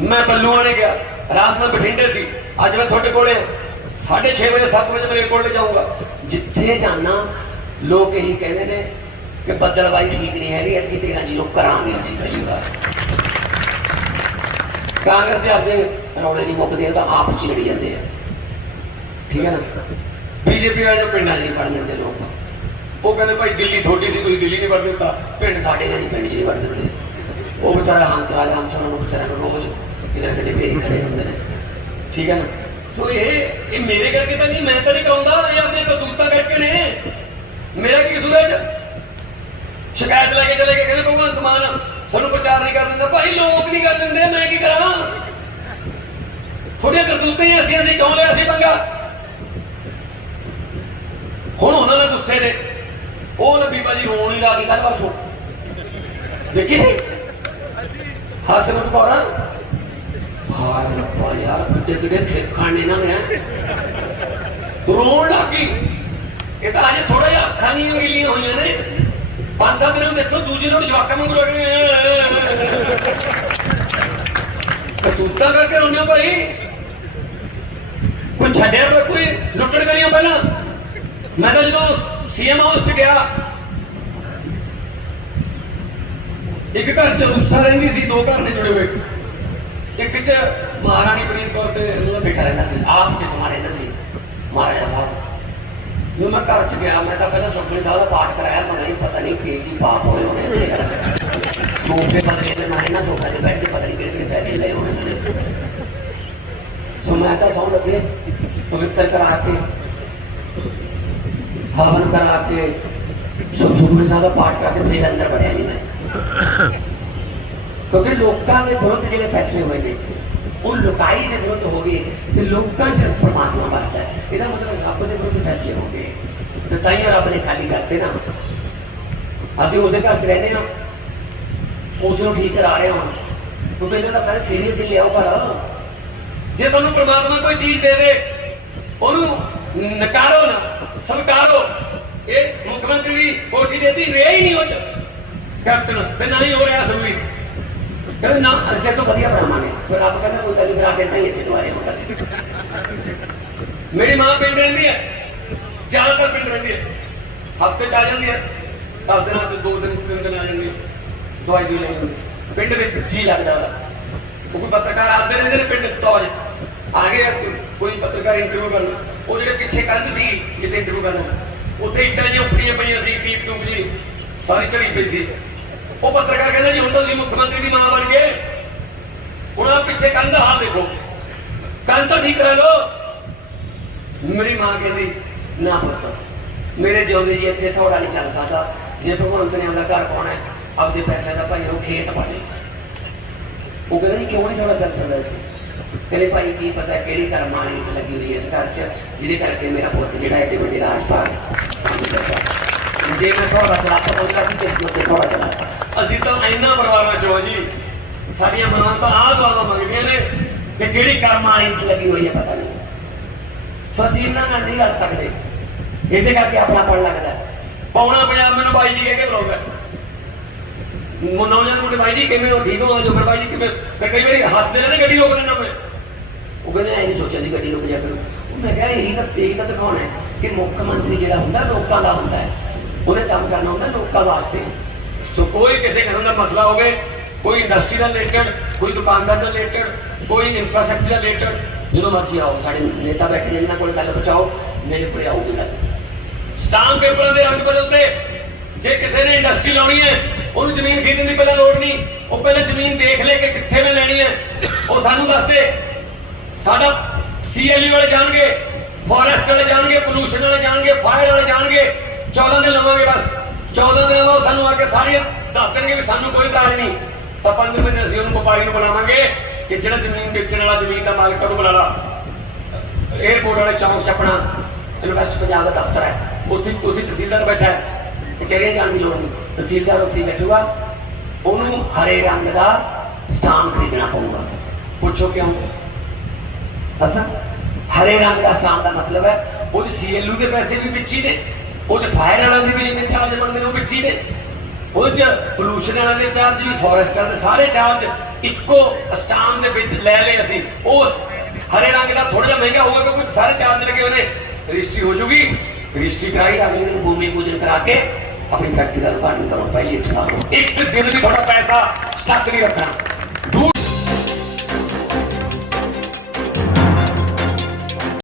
ਮੈਂ ਬੱਲੂਆਣੇ ਗਿਆ, ਰਾਤ ਮੈਂ ਬਠਿੰਡੇ ਸੀ, ਅੱਜ ਮੈਂ ਤੁਹਾਡੇ ਕੋਲੇ ਹਾਂ 6:30 ਵਜੇ 7 ਵਜੇ ਮੇਰੇ ਕੋਲ ਜਾਊਂਗਾ। ਜਿੱਥੇ ਜਾਣਾ, ਲੋਕ ਇਹੀ ਕਹਿੰਦੇ ਨੇ ਕਿ ਬੱਦਲਬਾਈ ਠੀਕ ਨਹੀਂ ਹੈਗੀ, ਐਤਕੀ ਤੇਰਾ ਜੀਰੋ ਕਰਾਂਗੇ ਅਸੀਂ ਪਹਿਲੀ ਵਾਰ। ਕਾਂਗਰਸ ਦੇ ਆਪਦੇ ਰੌਲੇ ਨਹੀਂ ਮੁੱਕਦੇ, ਉਹ ਤਾਂ ਆਪ ਚ ਹੀ ਲੜੀ ਜਾਂਦੇ ਆ। ਠੀਕ ਹੈ ਨਾ? ਬੀਜੇਪੀ ਵਾਲੇ ਨੂੰ ਪਿੰਡਾਂ 'ਚ ਨਹੀਂ ਵੜ ਦਿੰਦੇ ਲੋਕ। ਉਹ ਕਹਿੰਦੇ ਭਾਈ ਦਿੱਲੀ ਥੋੜੀ ਸੀ, ਤੁਸੀਂ ਦਿੱਲੀ ਨਹੀਂ ਵੜ ਦਿੱਤਾ। ਪਿੰਡ ਸਾਡੇ ਨੇ ਪਿੰਡ 'ਚ ਨਹੀਂ ਵੜ ਦਿੰਦੇ। ਉਹ ਵਿਚਾਰਾ ਹੰਸਰਾਜ ਹੰਸਰਾਜ ਨੂੰ ਵਿਚਾਰਾ ਨੂੰ ਰੋਜ਼ ਕਿਤੇ ਨਾ ਕਿਤੇ ਫੇਰੀ ਖੜੇ ਹੁੰਦੇ ਨੇ। ਠੀਕ ਹੈ ਨਾ? ਸੋ ਇਹ ਇਹ ਮੇਰੇ ਕਰਕੇ ਤਾਂ ਨਹੀਂ, ਮੈਂ ਤਾਂ ਨਹੀਂ ਕਰਾਉਂਦਾ, ਇਹ ਆਪਦੇ ਕਤੂਤਾ ਕਰਕੇ ਨੇ। ਮੇਰਾ ਕੀ ਕਸੂਰ ਹੈ ਸ਼ਿਕਾਇਤ ਲੈ ਕੇ ਚਲੇ ਗਏ, ਕਹਿੰਦੇ ਭਗਵੰਤ ਮਾਨ, ਸਾਨੂੰ ਪ੍ਰਚਾਰ ਨਹੀਂ ਕਰ ਦਿੰਦਾ। ਭਾਈ ਲੋਕ ਨਹੀਂ ਕਰ ਦਿੰਦੇ, ਮੈਂ ਕੀ ਕਰਾਂ? ਥੋੜੀਆਂ ਕਰਤੂਤਾਂ ਹੀ ਅਸੀਂ ਅਸੀਂ ਕਿਉਂ ਲਿਆ ਸੀ ਪੰਗਾ? ਹੁਣ ਉਹਨਾਂ ਨੇ ਗੁੱਸੇ ਨੇ। ਉਹ ਨਾ ਬੀਬਾ ਜੀ ਰੋਣ ਹੀ ਲਾ ਗਈ ਕੱਲ ਪਰਸੋਂ ਦੇਖੀ ਸੀ? ਹਸਨਤ ਕੌਰ ਹਾਏ ਰੱਬਾ ਯਾਰ, ਕਿੱਡੇ ਕਿੱਡੇ ਖੇਖਾਂ ਨੇ ਨਾ ਮੈਂ ਰੋਣ ਲੱਗੀ ਇਹ ਤਾਂ ਅਜੇ ਥੋੜਾ ਜਿਹਾ ਅੱਖਾਂ ਨਹੀਂ ਹੀਲੀਆਂ ਹੋਈਆਂ ਨੇ। ਪੰਜ ਸੱਤ ਦਿਨ ਦੇਖੋ, ਦੂਜੇ ਨੂੰ ਜਵਾਕਾਂ ਵਾਂਗੂ ਲੱਗ ਕਤੂਤਾ ਕਰਕੇ ਰੋਣਿਆ ਭਾਈ। ਕੋਈ ਛੱਡਿਆ ਪਿਆ ਕੋਈ ਲੁੱਟਣ ਕਰੀਆਂ ਪਹਿਲਾਂ? ਮੈਂ ਤਾਂ ਜਦੋਂ ਸੀਐਮ ਹਾਊਸ 'ਚ ਗਿਆ, ਇੱਕ ਘਰ 'ਚ ਰੂਸਾ ਰਹਿੰਦੀ ਸੀ, ਦੋ ਘਰ ਨੇ ਜੁੜੇ ਹੋਏ। ਇੱਕ 'ਚ ਮਹਾਰਾਣੀ ਪ੍ਰੀਤ ਕੌਰ ਤੇ ਉਹਨਾਂ ਦਾ ਰਹਿੰਦਾ ਸੀ, ਆਪ ਸੀ ਸਮਾਰੇ ਰਹਿੰਦਾ ਸੀ, ਮਹਾਰਾਜਾ ਸਾਹਿਬ। ਜਦੋਂ ਮੈਂ ਘਰ 'ਚ ਗਿਆ, ਮੈਂ ਤਾਂ ਪਹਿਲਾਂ ਸੁਖਮਨੀ ਸਾਹਿਬ ਦਾ ਪਾਠ ਕਰਾਇਆ ਮੈਂ ਨਹੀਂ ਪਤਾ ਨਹੀਂ ਕੀ ਕੀ ਪਾਪ ਹੋਏ ਹੋਣੇ ਇੱਥੇ ਸੋਫੇ ਪਤਾ ਤੇ ਮੈਂ ਨਾ ਸੋਫੇ ਤੇ ਬੈਠ ਕੇ ਪਤਾ ਨਹੀਂ ਕਿਹੜੇ ਪੈਸੇ ਲਏ ਹੋਣੇ ਨੇ। ਸੋ ਮੈਂ ਤਾਂ ਸੌਂ ਲੱਗੇ, ਪਵਿੱਤਰ ਕਰਾ ਕੇ, ਹਵਨ ਕਰਾ ਕੇ ਸੁਖਮਨੀ ਸਾਹਿਬ ਦਾ ਪਾਠ ਕਰਾ ਕੇ ਫਿਰ ਅੰਦਰ ਵੜਿਆ ਜੀ ਮੈਂ। ਕਿਉਂਕਿ ਲੋਕਾਂ ਦੇ ਵਿਰੁੱਧ ਜਿਹੜੇ ਫੈਸਲੇ ਹੋਏ ਨੇ, ਉਹ ਲੁਕਾਈ ਦੇ ਵਿਰੁੱਧ ਹੋ ਗਏ ਤੇ ਲੋਕਾਂ 'ਚ ਪਰਮਾਤਮਾ ਵਸਦਾ ਇਹਦਾ ਮਤਲਬ ਰੱਬ ਦੇ ਵਿਰੁੱਧ ਫੈਸਲੇ ਹੋ ਗਏ। ਤੇ ਤਾਂ ਹੀ ਰੱਬ ਨੇ ਖਾਲੀ ਕਰਤੇ ਨਾ। ਅਸੀਂ ਉਸੇ ਘਰ 'ਚ ਰਹਿੰਦੇ ਹਾਂ। ਉਸ ਨੂੰ ਠੀਕ ਕਰਾ ਰਹੇ ਹਾਂ। ਕਿਉਂਕਿ ਇਹਨਾਂ ਦਾ ਪਹਿਲਾਂ ਸੀਰੀਅਸਲੀ ਲਿਆਓ ਪਰ ਜੇ ਤੁਹਾਨੂੰ ਪਰਮਾਤਮਾ ਕੋਈ ਚੀਜ਼ ਦੇ ਦੇ, ਉਹਨੂੰ ਨਕਾਰੋ ਨਾ, ਸਵੀਕਾਰੋ। ਇਹ ਮੁੱਖ ਮੰਤਰੀ ਦੀ ਕੋਠੀ ਦੇਤੀ, ਰਿਹਾ ਹੀ ਨਹੀਂ ਉਹ ਚ। ਕੈਪਟਨ, ਤੇ ਨਾ ਹੀ ਹੋ ਰਿਹਾ ਸੁਣੀ ਕਹਿੰਦੇ ਨਾ, ਅਸੀਂ ਤਾਂ ਵਧੀਆ ਬਣਾਵਾਂਗੇ ਪਰ ਰੱਬ ਕਹਿੰਦਾ, ਕੋਈ ਗੱਲ ਨਹੀਂ ਕਰਾ ਕੇ ਨਹੀਂ ਇੱਥੇ ਦੁਆਰੇ ਹੋ ਮੇਰੀ ਮਾਂ ਪਿੰਡ ਰਹਿੰਦੀ ਹੈ। ਜ਼ਿਆਦਾਤਰ ਪਿੰਡ ਰਹਿੰਦੀ ਹੈ। ਹਫ਼ਤੇ ਚ ਆ ਜਾਂਦੀ ਹੈ। 10 ਦਿਨਾਂ ਚ, ਦੋ ਦਿਨ, ਤਿੰਨ ਦਿਨ ਆ ਜਾਂਦੀ ਹੈ। ਦਵਾਈ ਦੂਈ ਲੈ ਪਿੰਡ ਵਿੱਚ ਜੀ ਲੱਗਦਾ ਉਹਦਾ। ਉਹ ਕੋਈ ਪੱਤਰਕਾਰ ਆਦੇ ਰਹਿੰਦੇ ਨੇ ਪਿੰਡ ਸਤੌਜ ਆ ਗਿਆ ਕੋਈ ਪੱਤਰਕਾਰ ਇੰਟਰਵਿਊ ਕਰਨ। ਉਹ ਜਿਹੜੇ ਪਿੱਛੇ ਕੰਧ ਸੀ, ਜਿੱਥੇ ਇੰਟਰਵਿਊ ਕਰਨਾ ਸੀ। ਉੱਥੇ ਇੱਟਾਂ ਜਿਹੀਆਂ ਉੱਪੜੀਆਂ ਪਈਆਂ ਸੀ ਟੀਪ ਟੂਪ ਜੀ ਸਾਰੀ ਝੜੀ ਪਈ ਸੀ। ਉਹ ਪੱਤਰਕਾਰ ਕਹਿੰਦਾ ਜੀ ਹੁਣ ਤਾਂ ਤੁਸੀਂ ਮੁੱਖ ਮੰਤਰੀ ਦੀ ਮਾਂ ਬਣ ਗਏ। ਹੁਣ ਆ ਪਿੱਛੇ ਕੰਧ ਹਾਲ ਦੇਖੋ। ਕੰਧ ਤਾਂ ਠੀਕ ਕਰਾ ਲਓ ਮੇਰੀ ਮਾਂ ਕਹਿੰਦੀ, ਨਾ ਪੁੱਤ, ਮੇਰੇ ਜਿਉਂਦੇ ਜੀ ਇੱਥੇ ਥੋੜਾ ਨਹੀਂ ਚੱਲ ਸਕਦਾ। ਜੇ ਭਗਵੰਤ ਨੇ ਆਪਣਾ ਘਰ ਪਾਉਣਾ ਆਪਦੇ ਪੈਸੇ ਦਾ ਭਾਈ ਉਹ ਖੇਤ ਪਾ ਦੇ। ਉਹ ਕਹਿੰਦਾ ਜੀ ਕਿਉਂ ਨਹੀਂ ਥੋੜਾ ਚੱਲ ਸਕਦਾ ਇੱਥੇ? ਕਹਿੰਦੇ ਭਾਈ ਕੀ ਪਤਾ ਕਿਹੜੀ ਕਰਮਾਣੀ ਇੱਟ ਲੱਗੀ ਹੋਈ ਹੈ ਇਸ ਘਰ 'ਚ, ਜਿਹਦੇ ਕਰਕੇ ਮੇਰਾ ਪੁੱਤ ਜਿਹੜਾ ਐਡੇ ਵੱਡੇ ਰਾਜਪਾਲ ਸਾਹਮਣੇ ਬੈਠਾ ਜੇ ਮੈਂ ਤੁਹਾਡਾ ਚਲਾਤਾ ਸਮਝਦਾ ਕਿ ਕਿਸ ਨੂੰ ਥੋੜਾ ਚਲਾਤਾ ਅਸੀਂ ਤਾਂ ਇੰਨਾ ਪਰਿਵਾਰਾਂ ਚੋਂ ਹਾਂ ਜੀ। ਸਾਡੀਆਂ ਮਾਂ ਤਾਂ ਆਹ ਦੁਆਵਾਂ ਮੰਗਦੀਆਂ ਨੇ ਕਿ ਕਿਹੜੀ ਕਰਮਾਣੀ ਇੱਟ ਲੱਗੀ ਹੋਈ ਹੈ ਪਤਾ ਨਹੀਂ। ਸੋ ਅਸੀਂ ਇਹਨਾਂ ਨਾਲ ਨਹੀਂ ਲੜ ਸਕਦੇ। ਇਸੇ ਕਰਕੇ ਆਪਣਾ ਪੜ ਲੱਗਦਾ। ਹੈ। ਪੰਜਾਬ ਮੈਨੂੰ ਬਾਈ ਜੀ ਕਹਿ ਕੇ ਬੁਲਾਉਂਦਾ ਨੌਜਵਾਨ ਮੁੰਡੇ ਬਾਈ ਜੀ ਕਿਵੇਂ ਹੋ ਠੀਕ ਹੋ ਜੋ ਫਿਰ ਬਾਈ ਜੀ ਕਿਵੇਂ ਫਿਰ ਕਈ ਵਾਰੀ ਹੱਸਦੇ ਰਹਿੰਦੇ ਗੱਡੀ ਰੋਕ ਲੈਣਾ ਮੈਂ ਉਹ ਕਹਿੰਦੇ ਐ ਨਹੀਂ ਸੋਚਿਆ ਸੀ ਗੱਡੀ ਰੁਕ ਜਾ ਕਰੋ ਉਹ ਮੈਂ ਕਿਹਾ ਇਹੀ ਤਾਂ ਤੇਜ਼ ਤਾਂ ਦਿਖਾਉਣਾ ਕਿ ਮੁੱਖ ਮੰਤਰੀ ਜਿਹੜਾ ਹੁੰਦਾ, ਲੋਕਾਂ ਦਾ ਹੁੰਦਾ ਹੈ। ਉਹਨੇ ਕੰਮ ਕਰਨਾ ਹੁੰਦਾ ਲੋਕਾਂ ਵਾਸਤੇ ਸੋ ਕੋਈ ਕਿਸੇ ਕਿਸਮ ਦਾ ਮਸਲਾ ਹੋਵੇ ਕੋਈ ਇੰਡਸਟਰੀ ਨਾਲ ਰਿਲੇਟਡ ਕੋਈ ਦੁਕਾਨਦਾਰ ਨਾਲ ਰਿਲੇਟਡ ਕੋਈ ਇਨਫਰਾਸਟ੍ਰਕਚਰ ਨਾਲ ਰਿਲੇਟਡ ਜਦੋਂ ਮਰਜ਼ੀ ਆਓ ਸਾਡੇ ਨੇਤਾ ਬੈਠੇ ਨੇ ਇਹਨਾਂ ਕੋਲ ਗੱਲ ਪਹੁੰਚਾਓ ਮੇਰੇ ਕੋਲੇ ਆਊਗੀ ਗੱਲ ਸਟਾਂਪ ਪੇਪਰਾਂ ਦੇ ਰੰਗ ਬਦਲਦੇ ਜੇ ਕਿਸੇ ਨੇ ਇੰਡਸਟਰੀ ਲਾਉਣੀ ਹੈ ਉਹਨੂੰ ਜ਼ਮੀਨ ਖਰੀਦਣ ਦੀ ਪਹਿਲਾਂ ਲੋੜ ਨਹੀਂ ਉਹ ਪਹਿਲਾਂ ਜ਼ਮੀਨ ਦੇਖ ਲੈ ਕਿ ਕਿੱਥੇ ਮੈਂ ਲੈਣੀ ਹੈ ਉਹ ਸਾਨੂੰ ਦੱਸ ਦੇ ਸਾਡਾ ਸੀਐਲਯੂ ਵਾਲੇ ਜਾਣਗੇ ਫੋਰੈਸਟ ਵਾਲੇ ਜਾਣਗੇ ਪੋਲੂਸ਼ਨ ਵਾਲੇ ਜਾਣਗੇ ਫਾਇਰ ਵਾਲੇ ਜਾਣਗੇ 14 ਦਿਨ ਲਵਾਂਗੇ ਬਸ। 14 ਦਿਨ ਬਾਅਦ ਸਾਨੂੰ ਆ ਕੇ ਸਾਰੇ ਦੱਸ ਦੇਣਗੇ ਵੀ ਸਾਨੂੰ ਕੋਈ ਇਤਰਾਜ਼ ਨਹੀਂ। ਤਾਂ 15 ਮਹੀਨੇ ਅਸੀਂ ਉਹਨੂੰ ਵਪਾਰੀ ਨੂੰ ਬੁਲਾਵਾਂਗੇ ਕਿ ਜਿਹੜਾ ਜ਼ਮੀਨ ਵੇਚਣ ਵਾਲਾ ਜ਼ਮੀਨ ਦਾ ਮਾਲਕ ਉਹਨੂੰ ਬੁਲਾ ਲਾ। 에어ਪੋਰਟ ਵਾਲੇ ਚੌਂਕ ਚ ਆਪਣਾ ਪੰਜਾਬ ਦਾ ਦਫ਼ਤਰ ਹੈ। ਉੱਥੇ ਉੱਥੇ ਤਹਿਸੀਲਦਾਰ ਬੈਠਾ ਹੈ। ਕਚਹਿਰੀਆਂ ਜਾਣ ਦੀ ਲੋੜ ਨਹੀਂ। ਤਹਿਸੀਲਦਾਰ ਉੱਥੇ ਬੈਠੂਗਾ। ਉਹਨੂੰ ਹਰੇ ਰੰਗ ਦਾ ਸਟਾਂਪ ਖਰੀਦਣਾ ਪਊਗਾ। ਪੁੱਛੋ ਕਿਉਂ? ਅਸਾਂ ਹਰੇ ਰੰਗ ਦਾ ਸਟਾਂਪ ਦਾ ਮਤਲਬ ਹੈ, ਉਹਦੇ ਸੀਐਲਯੂ ਦੇ ਪੈਸੇ ਵੀ ਵਿੱਚ ਹੀ ਨੇ। ਉਹ ਚ ਫਾਇਰ ਵਾਲਿਆਂ ਦੇ ਵੀ ਜਿੰਨੇ ਚਾਰਜ ਬਣਦੇ ਨੇ, ਉਹ ਵਿੱਚ ਨੇ। ਉਹ ਚ ਪੋਲੂਸ਼ਨ ਵਾਲਿਆਂ ਦੇ ਚਾਰਜ ਵੀ ਫੋਰੈਸਟਰ ਦੇ ਸਾਰੇ ਚਾਰਜ ਇੱਕੋ ਸਟਾਂਪ ਦੇ ਵਿੱਚ ਲੈ ਲਏ ਅਸੀਂ। ਉਹ ਹਰੇ ਰੰਗ ਦਾ ਥੋੜਾ ਜਿਹਾ ਮਹਿੰਗਾ ਹੋਊਗਾ ਕਿਉਂਕਿ ਸਾਰੇ ਚਾਰਜ ਲੱਗੇ ਹੋਏ ਨੇ। ਰਜਿਸਟਰੀ ਹੋ ਜੂਗੀ, ਰਜਿਸਟਰੀ ਕਰਾਈ, ਅਗਲੇ ਦਿਨ ਭੂਮੀ ਪੂਜਨ ਕਰਾ ਕੇ ਆਪਣੀ ਫੈਕਟਰੀ ਦਾ ਉਦਘਾਟਨ ਕਰੋ, ਪਹਿਲੀ ਠਾਕੋ ਇੱਕ ਦਿਨ ਵੀ ਤੁਹਾਡਾ ਪੈਸਾ ਸਟੱਕ ਨਹੀਂ ਰੱਖਣਾ।